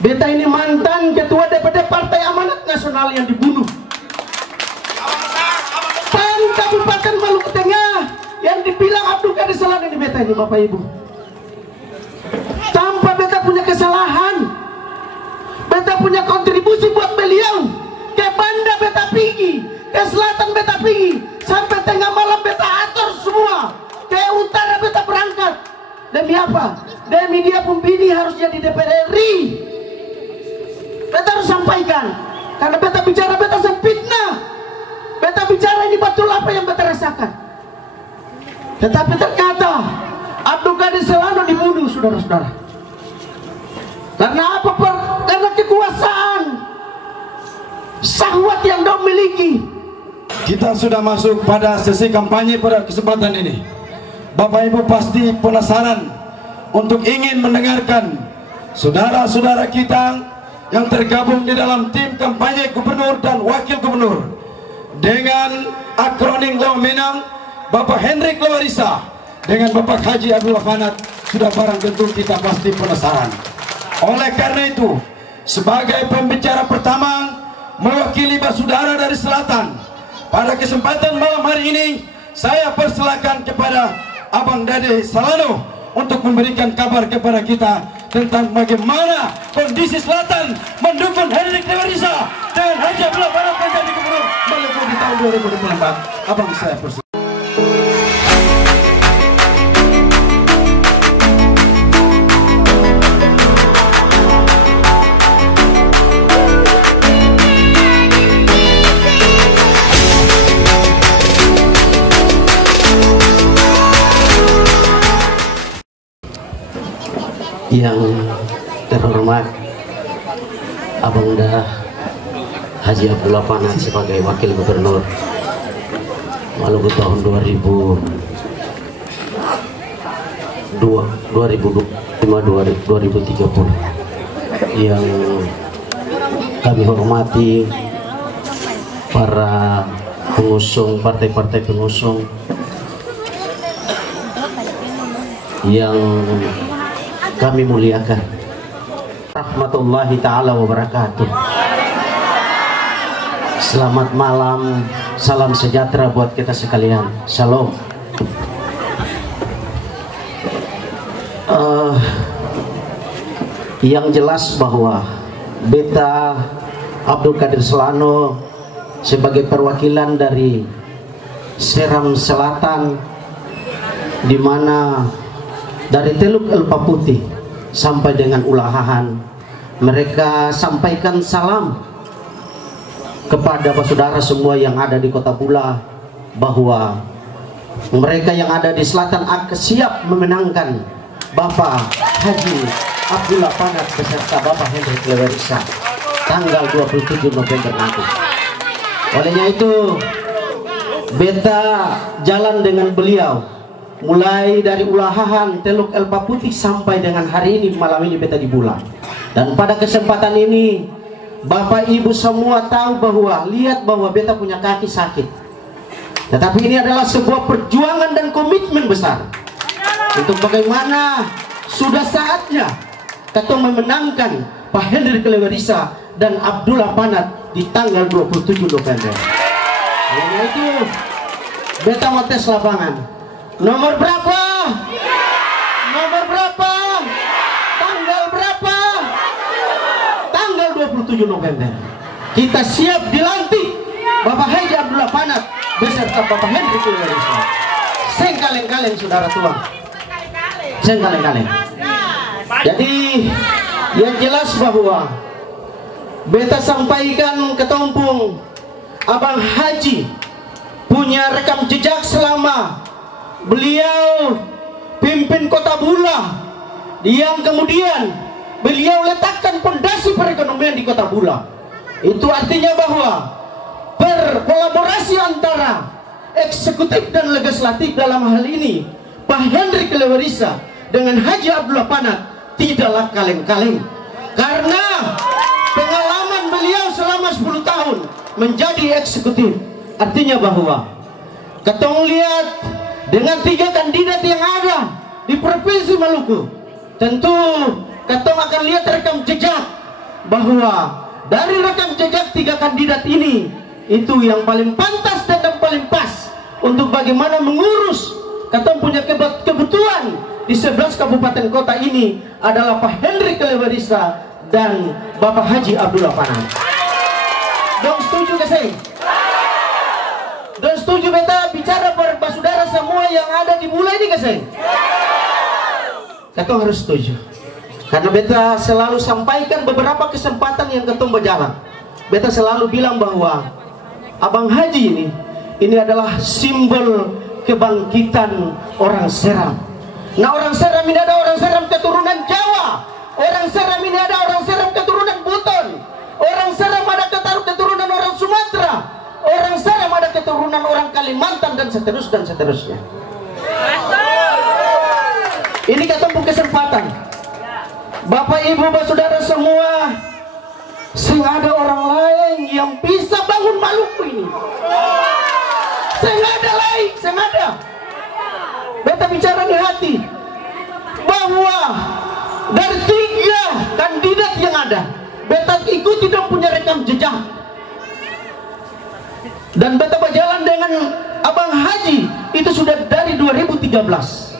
Beta ini mantan ketua DPD Partai Amanat Nasional yang dibunuh. Pan Kabupaten Maluku Tengah yang dibilang Abdul Qadir Salano ini beta ini Bapak Ibu. Tanpa beta punya kesalahan, beta punya kontribusi buat beliau. Ke Banda beta pergi, ke selatan beta pergi, sampai tengah malam beta atur semua. Ke utara beta berangkat. Demi apa? Demi dia pun bini harus jadi DPR RI. Beta harus sampaikan, karena beta bicara beta sempitnah. Beta bicara ini betul apa yang beta rasakan. Tetapi ternyata Abdul Qadir Salano dibunuh, saudara-saudara. Karena apa? Karena kekuasaan, syahwat yang dia miliki. Kita sudah masuk pada sesi kampanye pada kesempatan ini. Bapak Ibu pasti penasaran untuk ingin mendengarkan saudara-saudara kita yang tergabung di dalam tim kampanye gubernur dan wakil gubernur dengan akronim Lawemenang, Bapak Hendrik Lawarisa dengan Bapak Haji Abdullah Panat. Sudah barang tentu kita pasti penasaran. Oleh karena itu, sebagai pembicara pertama mewakili saudara dari selatan, pada kesempatan malam hari ini saya persilakan kepada Abang Dade Salano untuk memberikan kabar kepada kita tentang bagaimana kondisi selatan mendukung Hendrik Lawarisa dengan Haji Abdullah Panat menjadi gubernur Maluku di tahun 2024. Abang saya persilakan. Yang terhormat Abang Dah Haji Abdullah Panat sebagai wakil gubernur Maluku tahun 2025-2030, yang kami hormati para pengusung, partai-partai pengusung yang kami muliakan, rahmatullahi ta'ala wabarakatuh. Selamat malam, salam sejahtera buat kita sekalian. Shalom. Yang jelas bahwa beta Abdul Qadir Salano sebagai perwakilan dari Seram Selatan, di mana dari Teluk Elpa Putih sampai dengan Ulahahan, mereka sampaikan salam kepada saudara semua yang ada di Kota Bula, bahwa mereka yang ada di selatan akan siap memenangkan Bapak Haji Abdullah Panat beserta Bapak Hendrik Lawarisa tanggal 27 November nanti. Olehnya itu, beta jalan dengan beliau mulai dari Ulahahan, Teluk Elpa Putih sampai dengan hari ini, malam ini beta di Bula. Dan pada kesempatan ini Bapak Ibu semua tahu bahwa, lihat bahwa beta punya kaki sakit. Tetapi ini adalah sebuah perjuangan dan komitmen besar untuk bagaimana sudah saatnya kita memenangkan Pak Hendrik Lawarisa dan Abdullah Panat di tanggal 27 November. Karena itu beta mau tes lapangan. Nomor berapa? Nomor berapa? Tanggal berapa? Tanggal 27 November. Kita siap dilantik Bapak Haji Abdullah Panat beserta Bapak Hendrik Lawarisa. Sengkaleng-kaleng saudara tua. Sengkaleng-kaleng. Jadi yang jelas bahwa beta sampaikan ke Tompung, Abang Haji punya rekam jejak selama beliau pimpin Kota Bula, yang kemudian beliau letakkan pondasi perekonomian di Kota Bula. Itu artinya bahwa berkolaborasi antara eksekutif dan legislatif dalam hal ini Pak Hendrik Lawarisa dengan Haji Abdullah Panat tidaklah kaleng-kaleng, karena pengalaman beliau selama 10 tahun menjadi eksekutif. Artinya bahwa ketong lihat dengan 3 kandidat yang ada di Provinsi Maluku, tentu ketong akan lihat rekam jejak bahwa dari rekam jejak 3 kandidat ini, itu yang paling pantas dan yang paling pas untuk bagaimana mengurus kita punya kebutuhan di 11 kabupaten kota ini adalah Pak Henry Kelewerisa dan Bapak Haji Abdullah Panat. Dong setuju ke saya? Dong setuju beta bicara pada saudara semua yang ada di mulai ini ke saya? Kita harus setuju. Karena beta selalu sampaikan beberapa kesempatan yang ketemu berjalan. Beta selalu bilang bahwa Abang Haji ini adalah simbol kebangkitan orang Seram. Nah, orang Seram ini ada orang Seram keturunan Jawa. Orang Seram ini ada orang Seram keturunan Buton. Orang Seram ada keturunan orang Sumatera. Orang Seram ada keturunan orang Kalimantan dan seterusnya. Ini ketemu kesempatan. Bapak Ibu saudara semua, ada orang lain yang bisa bangun Maluku ini. Ada lain, ada. Beta bicara di hati bahwa dari 3 kandidat yang ada, beta ikuti dan punya rekam jejak. Dan beta berjalan dengan Abang Haji itu sudah dari 2013.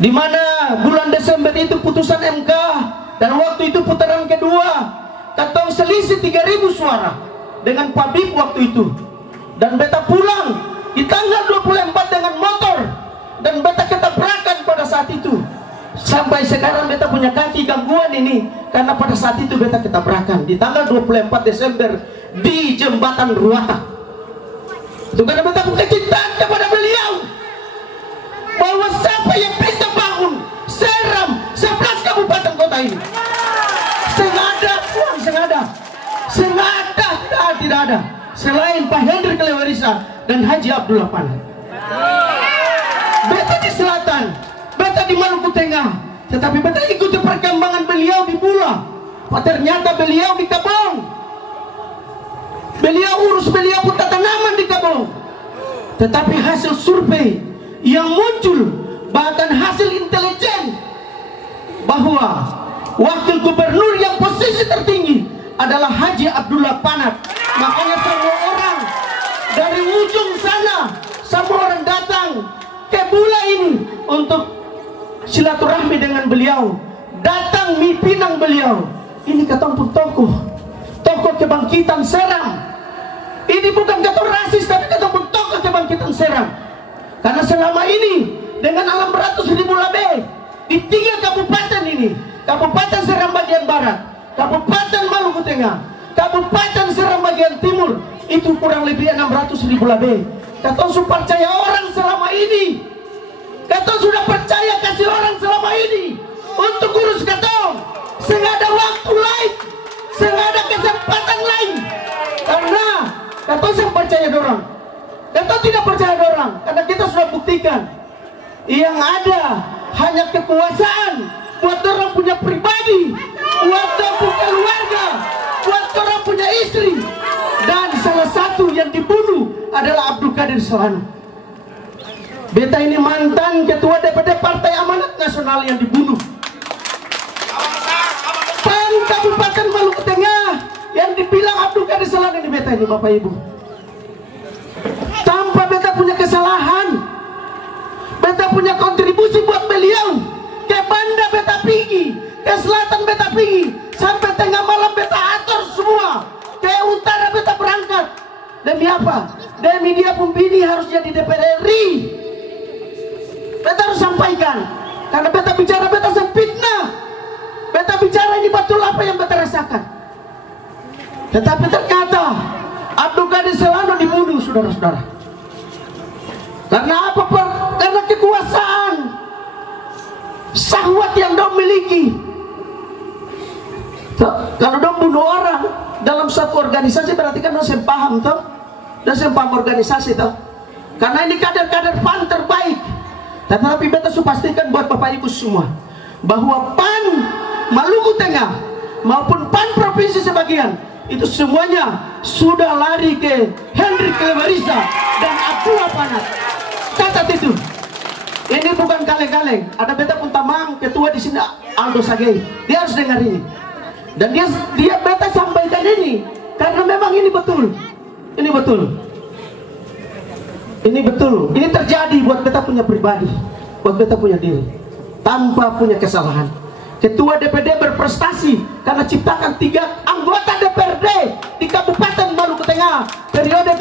Di mana bulan Desember itu putusan MK, dan waktu itu putaran kedua katong selisih 3.000 suara dengan Pak Bib waktu itu. Dan beta pulang di tanggal 24 dengan motor, dan beta ketabrakan pada saat itu. Sampai sekarang beta punya kaki gangguan ini karena pada saat itu beta ketabrakan di tanggal 24 Desember di Jembatan Ruata. Itu karena beta punya kecintaan kepada beliau, bahwa siapa yang bisa bangun Seram 11 kabupaten kota ini. Sengaja tidak ada selain Pak Henry Kelewerisa dan Haji Abdullah Panat. Beta di selatan, beta di Maluku Tengah, tetapi beta ikuti perkembangan beliau di Bula. Ternyata beliau di Kabong. Beliau pun tanaman di Kabong. Tetapi hasil survei yang muncul, bahkan hasil intelijen, bahwa wakil gubernur yang posisi tertinggi adalah Haji Abdullah Panat. Makanya semua orang dari ujung sana, semua orang datang ke Bula ini untuk silaturahmi dengan beliau, datang mipinang beliau. Ini ketemu tokoh kebangkitan Seram. Ini bukan kata rasis, tapi ketemu tokoh kebangkitan Seram. Karena selama ini dengan alam beratus ribu lebih di 3 kabupaten ini, Kabupaten Seram bagian barat, Kabupaten Maluku Tengah, Kabupaten Seram bagian timur, itu kurang lebih 600.000 lebih. Kata sudah percaya orang selama ini, kata sudah percaya kasih orang selama ini untuk urus kata, sehingga ada waktu lain, sehingga ada kesempatan lain. Karena kata saya percaya dorang, kata tidak percaya dorang, karena kita sudah buktikan yang ada hanya kekuasaan buat orang punya pribadi, buat orang punya keluarga, buat orang punya istri. Dan salah satu yang dibunuh adalah Abdul Qadir Selano. Beta ini mantan ketua DPD Partai Amanat Nasional yang dibunuh. Pan Kabupaten Maluku Tengah yang dibilang Abdul Qadir Selano ini beta ini, Bapak Ibu. Tanpa beta punya kesalahan, beta punya kontribusi buat beliau. Ke Banda beta pergi, ke selatan beta pergi, sampai tengah malam beta atur semua. Ke utara beta berangkat. Demi apa? Demi dia pun bini harus jadi DPR RI. Beta harus sampaikan, karena beta bicara beta sempitnah. Beta bicara ini betul apa yang beta rasakan. Tetapi ternyata Abdul Qadir Selano dibunuh, saudara-saudara. Karena apa? Karena kekuasaan, syahwat yang dong miliki. Kalau dong bunuh orang dalam satu organisasi, berarti kan dong paham toh, dan paham organisasi toh. Karena ini kader-kader PAN terbaik. Tetapi beta pastikan buat Bapak Ibu semua bahwa PAN Maluku Tengah maupun PAN provinsi sebagian itu semuanya sudah lari ke Henry Kelewerisa dan Abdullah Panat. Catat itu. Ini bukan kaleng-kaleng. Ada beta pun tamang ketua di sini, Aldo Sagei. Dia harus dengar ini. Dan dia beta sampaikan ini karena memang ini betul. Ini betul. Ini betul. Ini terjadi buat beta punya pribadi, buat beta punya diri, tanpa punya kesalahan. Ketua DPD berprestasi karena ciptakan 3 anggota DPRD di Kabupaten Maluku Tengah periode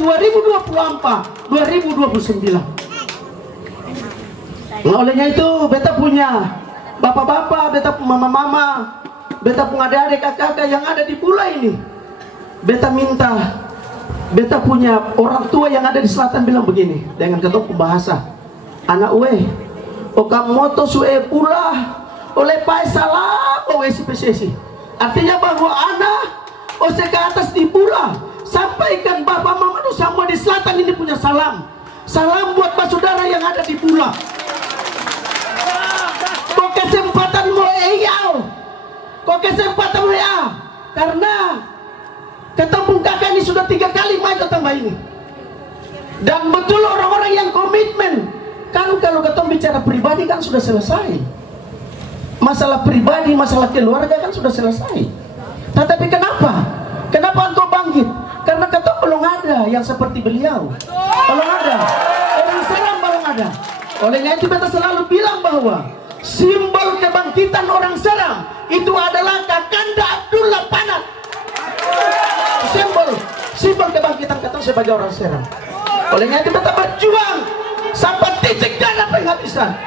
2024-2029. Nah, olehnya itu beta punya bapak-bapak, beta punya mama-mama, beta punya adik-adik, kakak-kakak yang ada di Pula ini. Beta minta, beta punya orang tua yang ada di selatan bilang begini dengan ketemu bahasa, anak we, okamoto sue Pula oleh Pak salam OSPCC. Artinya bahwa anak ose ke atas di Pula sampaikan bapak mama nu semua di selatan ini punya salam. Salam buat pak saudara yang ada di Pula. Kok kesempatan mau kok kesempatan mau karena ketemu kakak ini sudah 3 kali maju tambah ini. Dan betul orang-orang yang komitmen. Kan kalau ketemu bicara pribadi kan sudah selesai. Masalah pribadi, masalah keluarga kan sudah selesai. Tetapi kenapa? Kenapa engkau bangkit? Karena kata belum ada yang seperti beliau. Belum ada. Orang Seram belum ada. Olehnya itu beta selalu bilang bahwa simbol kebangkitan orang Seram itu adalah Kakanda Abdullah Panat. Simbol kebangkitan kata sebagai orang Seram. Olehnya itu beta berjuang sampai titik darah penghabisan.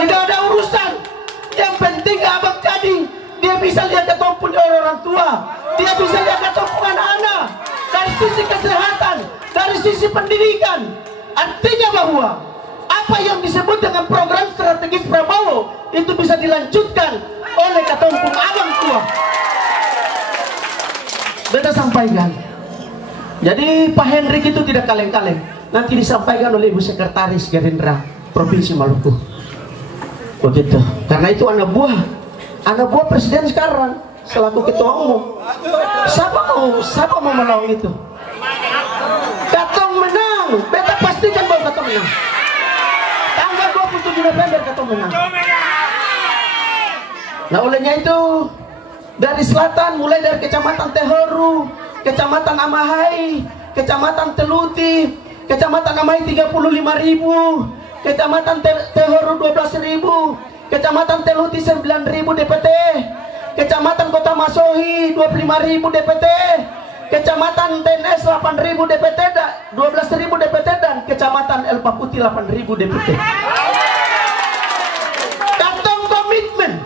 Tidak ada urusan. Yang penting abang Kading dia bisa lihat ketemu punya orang tua, dia bisa lihat ketemu anak-anak dari sisi kesehatan, dari sisi pendidikan. Artinya bahwa apa yang disebut dengan program strategis Prabowo itu bisa dilanjutkan oleh ketemu abang tua. Beta sampaikan. Jadi Pak Hendrik itu tidak kaleng-kaleng. Nanti disampaikan oleh Ibu Sekretaris Gerindra Provinsi Maluku. Begitu. Karena itu anak buah presiden sekarang selaku ketua umum. Siapa mau menolong itu? Katong menang. Beta pastikan bahwa Katong menang. Tanggal 27 November Katong menang. Nah, olehnya itu dari selatan mulai dari Kecamatan Tehoru, Kecamatan Amahai, Kecamatan Teluti, Kecamatan Amahai 35.000, Kecamatan Tehoru 12.000, Kecamatan Teluti 9.000 DPT, Kecamatan Kota Masohi 25.000 DPT, Kecamatan TNS 8.000 DPT, 12.000 DPT, dan Kecamatan El Paputi 8.000 DPT. Katong komitmen,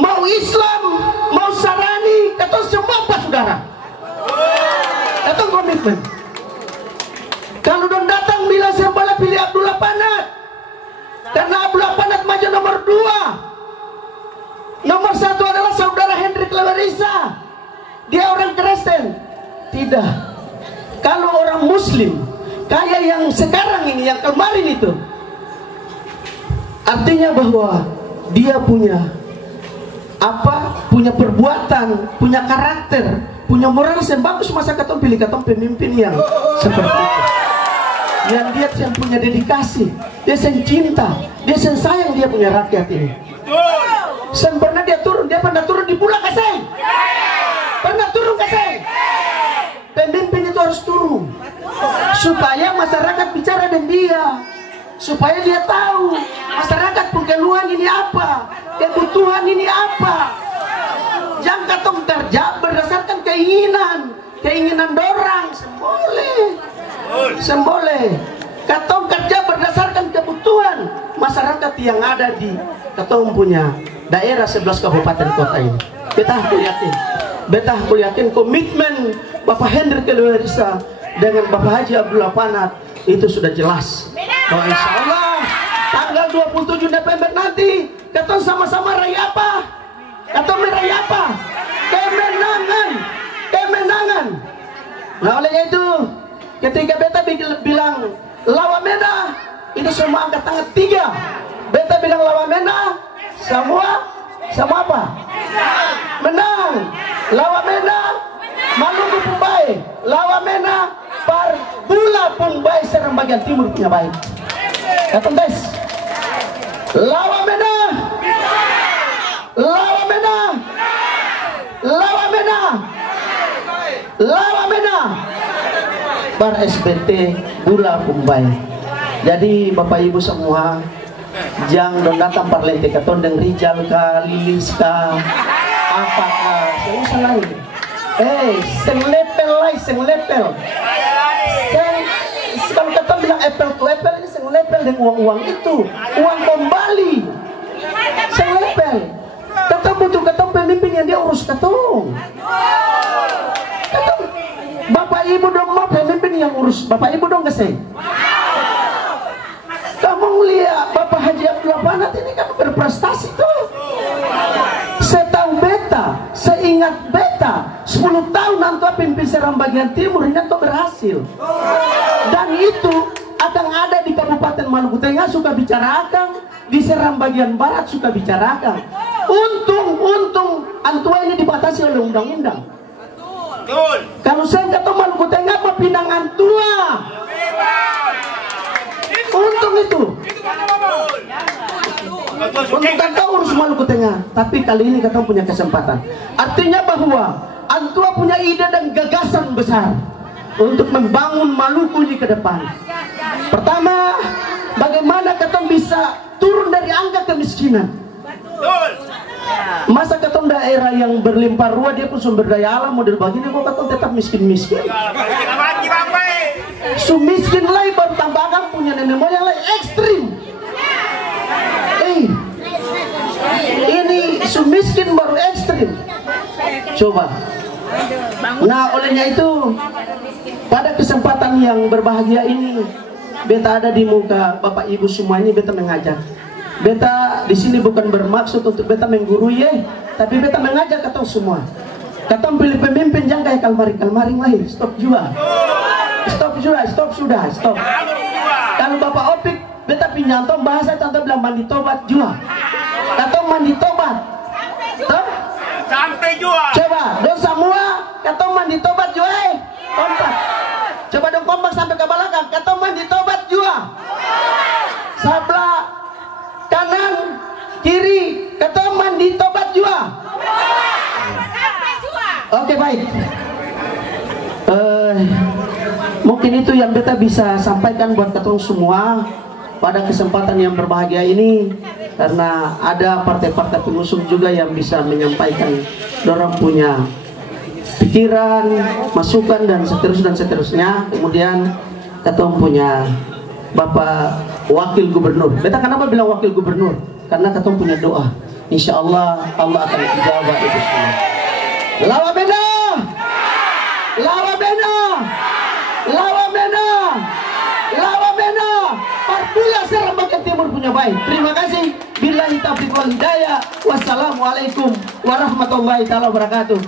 mau Islam, mau Sarani, katong semua pak saudara. Katong komitmen. Kalau don datang bila sembola pilih Abdullah Panat, karena Abdullah Panat maju nomor 2. Nomor 1 adalah saudara Hendrik Lewerisa. Dia orang Kristen. Tidak. Kalau orang Muslim kayak yang sekarang ini, yang kemarin itu, artinya bahwa dia punya apa? Punya perbuatan, punya karakter, punya moral yang bagus. Masa katong pilih katong pemimpin yang seperti itu, yang dia yang punya dedikasi, dia yang cinta, dia yang sayang dia punya rakyat ini. Sen pernah dia pernah turun di Pula Kaseng, pernah turun Kaseng. Pemimpin itu harus turun supaya masyarakat bicara dengan dia, supaya dia tahu masyarakat pengeluhan ini apa, kebutuhan ini apa. Jangan katong kerja berdasarkan keinginan dorang, semboleh. Katong kerja berdasarkan kebutuhan masyarakat yang ada di katong punya daerah 11 kabupaten kota ini. Beta aku yakin komitmen Bapak Hendrik Lewerisa dengan Bapak Haji Abdullah Panat itu sudah jelas bahwa insya Allah tanggal 27 November nanti katong sama-sama raya apa? Katong meraya apa? Kemenangan. Nah, olehnya itu ketika beta bilang lawa mena, itu semua angkat tangan 3. Beta bilang lawa mena, semua apa? Menang. Lawa mena, Maluku pun baik. Lawa mena, Pula pun baik. Serang bagian timur punya baik. Katong tes. Lawa mena, Lawa Bena bar SBT Bula Pumbai. Jadi Bapak Ibu semua, jang don datang parlente katon deng Rijal ka, Lilis ka, apakah saya usah lain. Seng lepel lai, seng lepel. Kalau katon bilang apple to apple, ini seng lepel dengan uang-uang itu, uang kembali. Seng lepel. Katon butuh katon pemimpin yang dia urus katon. Katon Bapak Ibu dong mau pemimpin yang urus Bapak Ibu dong keseng. Kamu lihat Bapak Haji Abdul Panat ini kan berprestasi tuh. Setahu beta, seingat beta, 10 tahun Antua pimpin Seram bagian timur ini Antua berhasil. Dan itu akan ada di Kabupaten Maluku Tengah suka bicarakan, di Seram bagian barat suka bicarakan. Untung Antua ini dibatasi oleh undang-undang. Kalau saya kata Maluku Tengah apa Pinang Antua. Untung itu. Untuk kata urus Maluku Tengah. Tapi kali ini kata punya kesempatan. Artinya bahwa Antua punya ide dan gagasan besar untuk membangun Maluku ini ke depan. Pertama, bagaimana kata bisa turun dari angka kemiskinan. Masa keton daerah yang berlimpah ruah dia pun sumber daya alam model begini kok keton tetap miskin-miskin. Miskin lai bertambahkan punya nenek moyang lai ekstrim. Ini miskin baru ekstrim. Coba. Nah olehnya itu pada kesempatan yang berbahagia ini beta ada di muka Bapak Ibu semua ini beta mengajak. Beta di sini bukan bermaksud untuk beta menggurui tapi beta mengajak katong semua. Katong pilih pemimpin jangan kayak kalmaring lahir. Stop juga. Stop sudah. Kalau Bapak Opik beta pinjam tong bahasa contoh bilang mandi tobat juga. Katong mandi tobat. Sampai juga. Coba dong semua katong mandi tobat juga kompak. Coba dong kompak sampai ke belakang katong mandi tobat juga. Sebelah kanan kiri katong mandi tobat juga. Oke baik. Mungkin itu yang beta bisa sampaikan buat katong semua pada kesempatan yang berbahagia ini, karena ada partai-partai pengusung juga yang bisa menyampaikan dorong punya pikiran, masukan dan seterusnya. Kemudian katong punya Bapak Wakil Gubernur. Beta kenapa bilang Wakil Gubernur? Karena katong punya doa. Insya Allah Allah akan menjawab itu semua. Lawa Bena, Lawa Bena, Lawa Bena, Lawa Bena. Parpula Seram bagian timur punya baik. Terima kasih. Billahi taufiq wal hidayah. Wassalamualaikum warahmatullahi taala wabarakatuh.